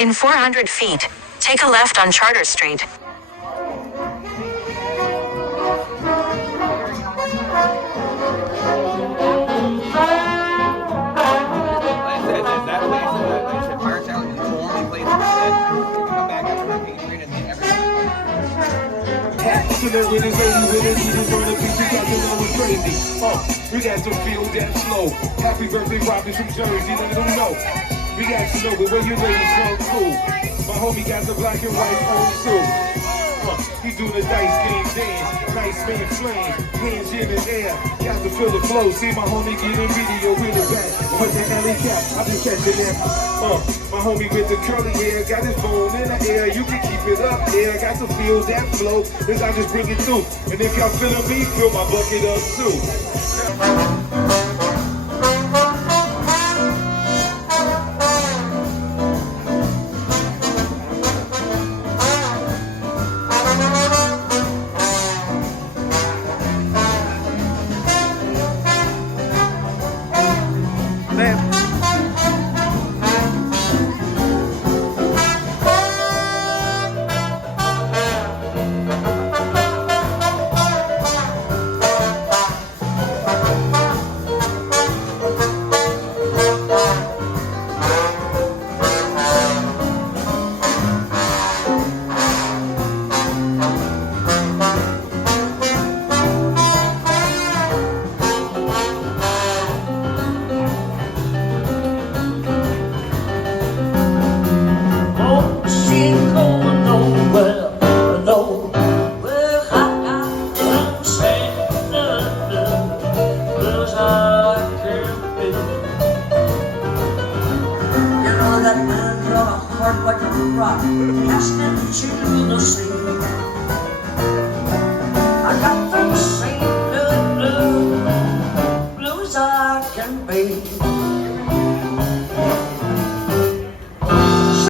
In 400 feet, take a left on Charter Street. With his lady, with his leaders on the beach, you got to know it's crazy. We got to feel that flow. Happy birthday, Robbie from Jersey, let them know. We got to know, but where you ladies so cool. My homie got the black and white on too. He do the dice game dance, nice man flame, hands in the air, got to feel the flow. See my homie getting video with the back, with the alley cap, I been catching that. My homie with the curly hair, got his bone in the air, you can keep it up there, got to feel that flow, as I just bring it through. And if y'all feeling me, fill my bucket up too. That man brought a heart like a rock, cast into the sea.